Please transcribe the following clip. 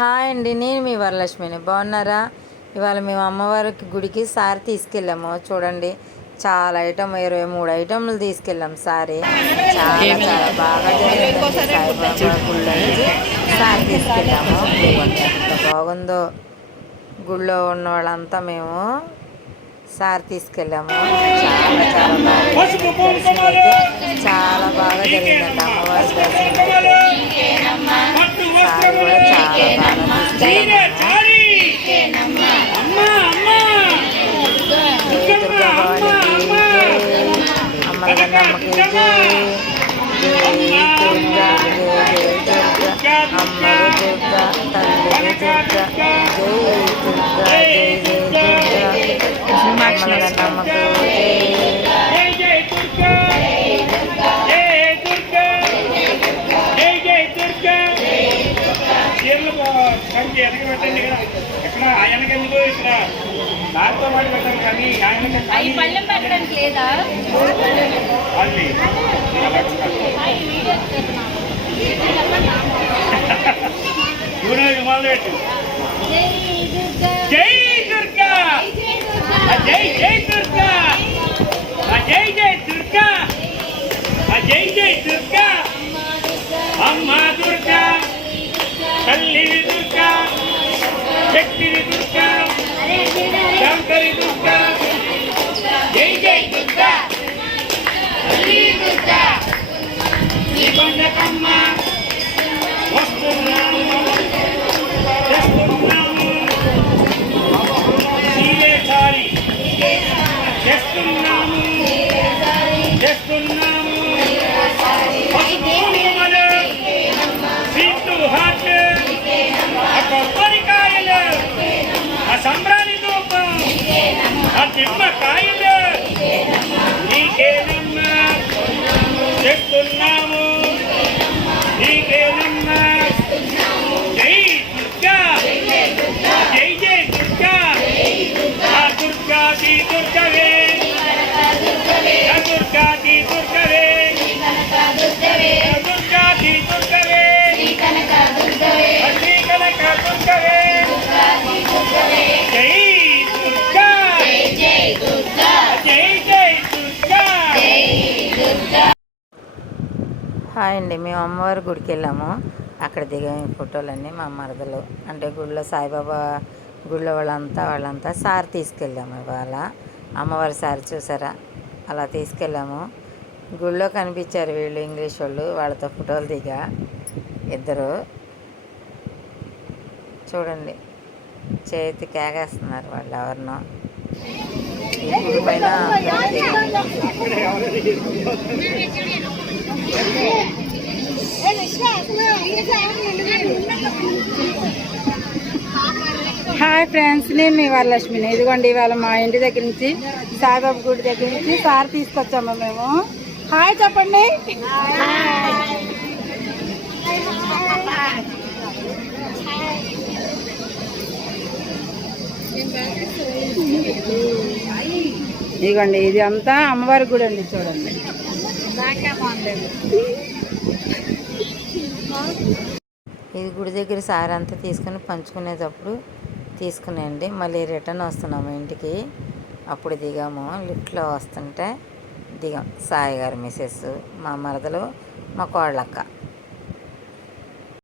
Hi అండి, నేను మీ వరలక్ష్మిని. బాగున్నారా? ఇవాళ మేము అమ్మవారికి గుడికి సారీ తీసుకెళ్ళాము. చూడండి, చాలా ఐటమ్ 23 ఐటమ్లు తీసుకెళ్ళాం. సారీ చాలా చాలా బాగా జరిగిందండి. సాయిబాబా గుళ్ళో నుంచి సారీ తీసుకెళ్ళాము. ఎంత బాగుందో. గుళ్ళో ఉన్న వాళ్ళంతా మేము సారీ తీసుకెళ్ళాము. చాలా చాలా బాగా దర్శనం అయితే చాలా బాగా జరిగిందండి. అమ్మవారి దర్శనం సారీ కూడా చాలా బాగా తీసుకెళ్ళాము. జై దుర్గా భవానికి అమ్మల గన్నమ్మకి జై దుర్గా, జై దుర్గా, అమ్మలు దుర్గా, తల్లి దుర్గా, జై దుర్గా, జై దుర్గా, అమ్మల గన్నమ్మకు పెట్టండి. ఎక్కడ ఆయనకి ఎందుకు ఇక్కడ దాంతో పాటు పెట్టండి. కానీ ఆయన పళ్ళెం పెట్టడానికి లేదా మొదలు పెట్టు. జై దుర్గా, జై జై దుర్గా, జై జై దుర్గా, జై జై దుర్గా, అమ్మ దుర్గా, తల్లి దుర్గా, శక్తి దుర్గా, శంకరి దుర్గా, జై జై దుర్గా, తల్లి దుర్గా, నీ కొండకమ్మ వస్తున్నాము, తెస్తున్నాము, నీవేసారి తెస్తున్నాము, తెస్తున్నాము, సంబ్రాణి ధూపం, ఆ నిమ్మకాయలు నీకేనమ్మా తెస్తున్నాము, నీకేనమ్మా. జై దుర్గా, జై జై దుర్గా, ఆ దుర్గాది దుర్గవే, ఆ దుర్గాది దుర్గవే, ఆ దుర్గాది దుర్గవే, శ్రీ కనక దుర్గవే. జై దుర్గా, జై దుర్గా, జై జై దుర్గా. హాయ్ అండి, మేము అమ్మవారి గుడికి వెళ్ళాము. అక్కడ దిగాము ఫోటోలన్నీ. మా మరదలు అంటే గుడిలో సాయిబాబా గుడిలో వాళ్ళంతా సారీ తీసుకెళ్ళాము. ఇవాళ అమ్మవారి సారీ చూసారా, అలా తీసుకెళ్ళాము. గుడిలో కనిపించారు వీళ్ళు ఇంగ్లీష్ వాళ్ళు, వాళ్ళతో ఫోటోలు దిగా ఇద్దరు. చూడండి, చేతి కేగేస్తున్నారు వాళ్ళు ఎవరినో. గుడి పైన హాయ్ ఫ్రెండ్స్, నేను మీ వరలక్ష్మిని. ఇదిగోండి, ఇవాళ మా ఇంటి దగ్గర నుంచి సాయిబాబా గుడి దగ్గర నుంచి సారీ తీసుకొచ్చాము మేము. హాయ్ చెప్పండి. ఇదిగోండి, ఇది అంతా అమ్మవారి గుడి అండి. చూడండి, ఇది గుడి దగ్గర సారీ అంతా తీసుకుని పంచుకునేటప్పుడు తీసుకునేయండి. మళ్ళీ రిటర్న్ వస్తున్నాము ఇంటికి. అప్పుడు దిగాము, లిఫ్ట్లో వస్తుంటే దిగాం. సాయి గారు మిసెస్, మా మరదలు, మా కోళ్ళక్క.